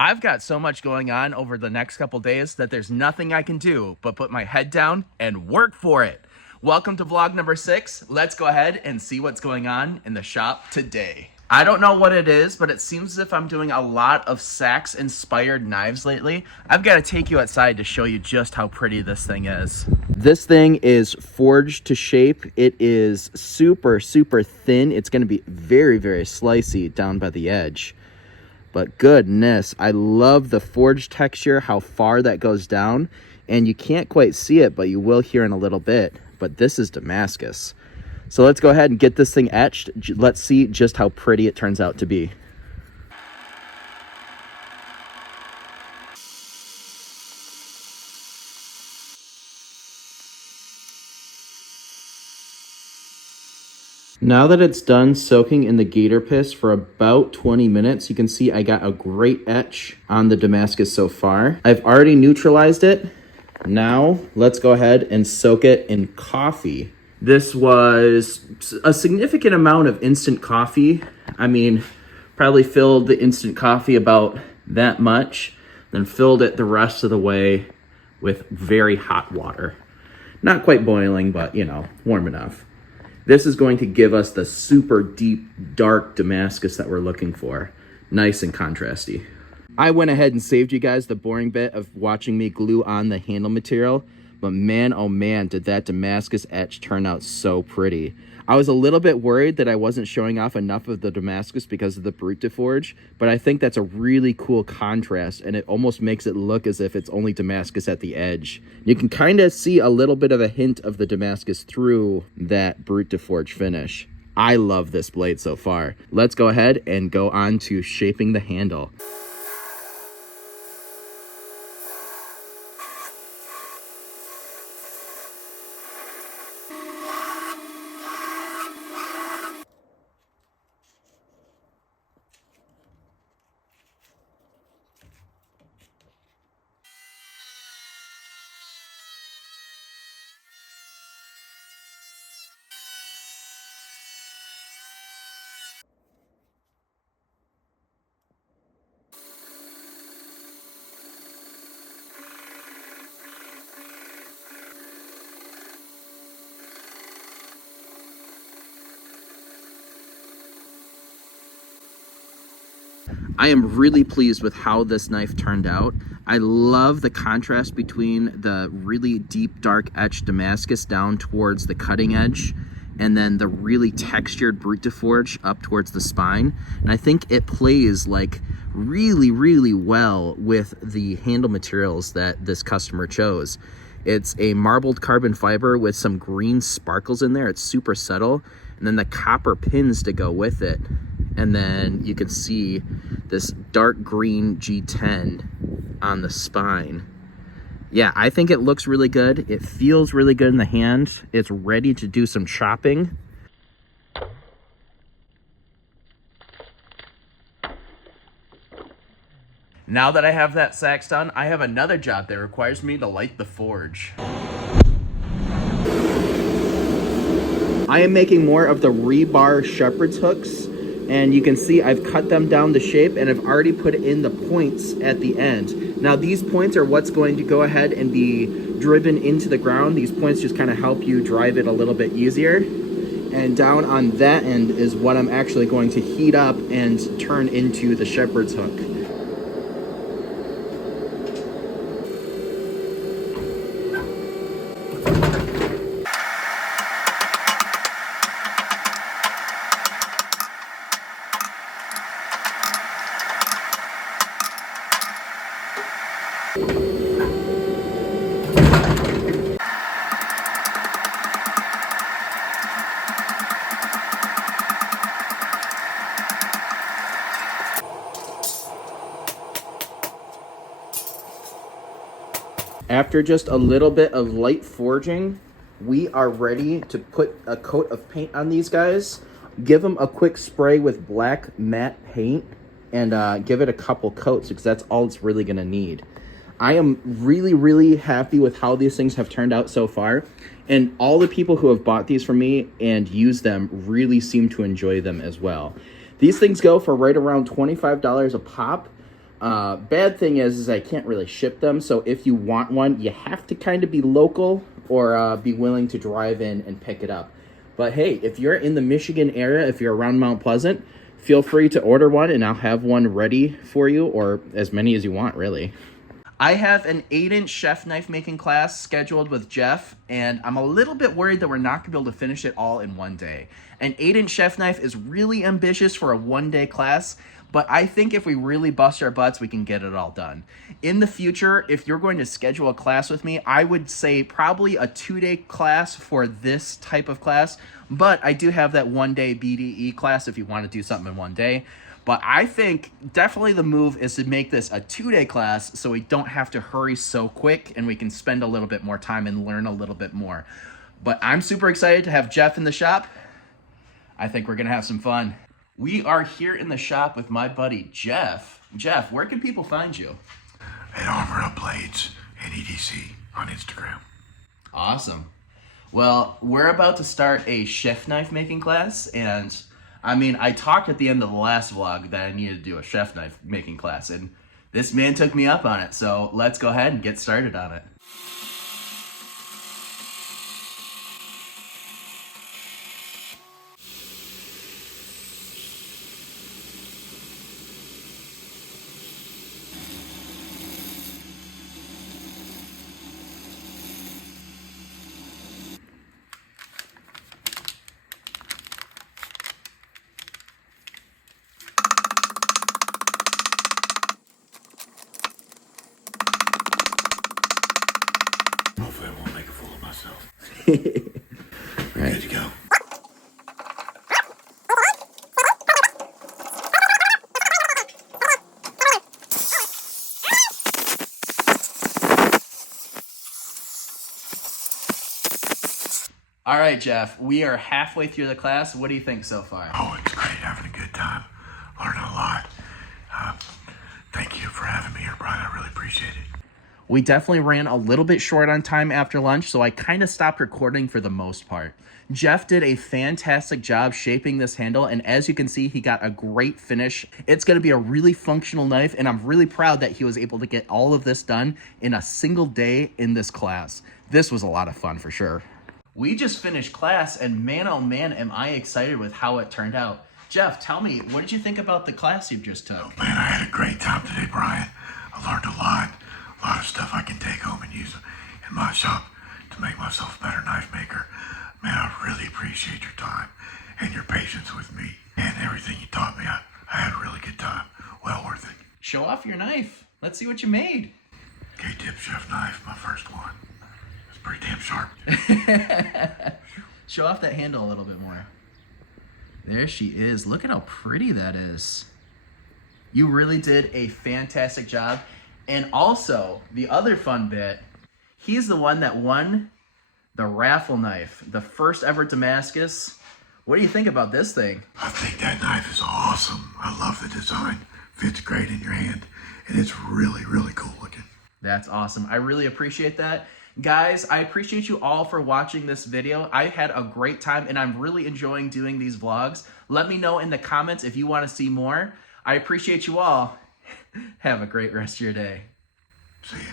I've got so much going on over the next couple days that there's nothing I can do but put my head down and work for it. Welcome to vlog number 6. Let's go ahead and see what's going on in the shop today. I don't know what it is, but it seems as if I'm doing a lot of Sax-inspired knives lately. I've got to take you outside to show you just how pretty this thing is. This thing is forged to shape. It is super, super thin. It's going to be very, very slicey down by the edge. But goodness, I love the forged texture, how far that goes down. And you can't quite see it, but you will here in a little bit. But this is Damascus. So let's go ahead and get this thing etched. Let's see just how pretty it turns out to be. Now that it's done soaking in the gator piss for about 20 minutes, you can see I got a great etch on the Damascus so far. I've already neutralized it. Now let's go ahead and soak it in coffee. This was a significant amount of instant coffee. I mean, probably filled the instant coffee about that much, then filled it the rest of the way with very hot water. Not quite boiling, but you know, warm enough. This is going to give us the super deep, dark Damascus that we're looking for. Nice and contrasty. I went ahead and saved you guys the boring bit of watching me glue on the handle material, but man, oh man, did that Damascus etch turn out so pretty. I was a little bit worried that I wasn't showing off enough of the Damascus because of the Brute de Forge, but I think that's a really cool contrast, and it almost makes it look as if it's only Damascus at the edge. You can kind of see a little bit of a hint of the Damascus through that Brute de Forge finish. I love this blade so far. Let's go ahead and go on to shaping the handle. I am really pleased with how this knife turned out. I love the contrast between the really deep, dark etched Damascus down towards the cutting edge and then the really textured Brute de Forge up towards the spine. And I think it plays like really, really well with the handle materials that this customer chose. It's a marbled carbon fiber with some green sparkles in there. It's super subtle. And then the copper pins to go with it. And then you can see this dark green G10 on the spine. Yeah, I think it looks really good. It feels really good in the hand. It's ready to do some chopping. Now that I have that sax done, I have another job that requires me to light the forge. I am making more of the rebar shepherd's hooks, and you can see I've cut them down to shape and I've already put in the points at the end. Now these points are what's going to go ahead and be driven into the ground. These points just kind of help you drive it a little bit easier. And down on that end is what I'm actually going to heat up and turn into the shepherd's hook. After just a little bit of light forging, we are ready to put a coat of paint on these guys, give them a quick spray with black matte paint, and give it a couple coats because that's all it's really gonna need. I am really, really happy with how these things have turned out so far. And all the people who have bought these from me and used them really seem to enjoy them as well. These things go for right around $25 a pop. Bad thing is I can't really ship them. So if you want one, you have to kind of be local or be willing to drive in and pick it up. But hey, if you're in the Michigan area, if you're around Mount Pleasant, feel free to order one and I'll have one ready for you, or as many as you want, really. I have an 8-inch chef knife making class scheduled with Jeff, and I'm a little bit worried that we're not going to be able to finish it all in one day. An 8-inch chef knife is really ambitious for a one-day class, but I think if we really bust our butts, we can get it all done. In the future, if you're going to schedule a class with me, I would say probably a 2-day class for this type of class, but I do have that one-day BDE class if you want to do something in one day. But I think definitely the move is to make this a 2-day class so we don't have to hurry so quick and we can spend a little bit more time and learn a little bit more. But I'm super excited to have Jeff in the shop. I think we're going to have some fun. We are here in the shop with my buddy Jeff. Jeff, where can people find you? At Armor Up Blades and EDC on Instagram. Awesome. Well, we're about to start a chef knife making class, and I mean, I talked at the end of the last vlog that I needed to do a chef knife making class, and this man took me up on it, so let's go ahead and get started on it. Hopefully I won't make a fool of myself. All right. Good to go. All right, Jeff, we are halfway through the class. What do you think so far? Oh, it's great. Having a good time. Learning a lot. Thank you for having me here, Brian. I really appreciate it. We definitely ran a little bit short on time after lunch, so I kind of stopped recording for the most part. Jeff did a fantastic job shaping this handle, and as you can see, he got a great finish. It's going to be a really functional knife, and I'm really proud that he was able to get all of this done in a single day in this class. This was a lot of fun for sure. We just finished class, and man, oh man, am I excited with how it turned out. Jeff, tell me, what did you think about the class you just took? Oh, man, I had a great time today, Brian. I learned a lot of stuff I can take home and use in my shop to make myself a better knife maker. Man, I really appreciate your time and your patience with me and everything you taught me. I had a really good time. Well worth it. Show off your knife. Let's see what you made. K-tip chef knife, my first one. It's pretty damn sharp. Show off that handle a little bit more. There she is. Look at how pretty that is. You really did a fantastic job. And also, the other fun bit, he's the one that won the raffle knife, the first ever Damascus. What do you think about this thing? I think that knife is awesome. I love the design. Fits great in your hand. And it's really, really cool looking. That's awesome. I really appreciate that. Guys, I appreciate you all for watching this video. I had a great time and I'm really enjoying doing these vlogs. Let me know in the comments if you want to see more. I appreciate you all. Have a great rest of your day. See ya.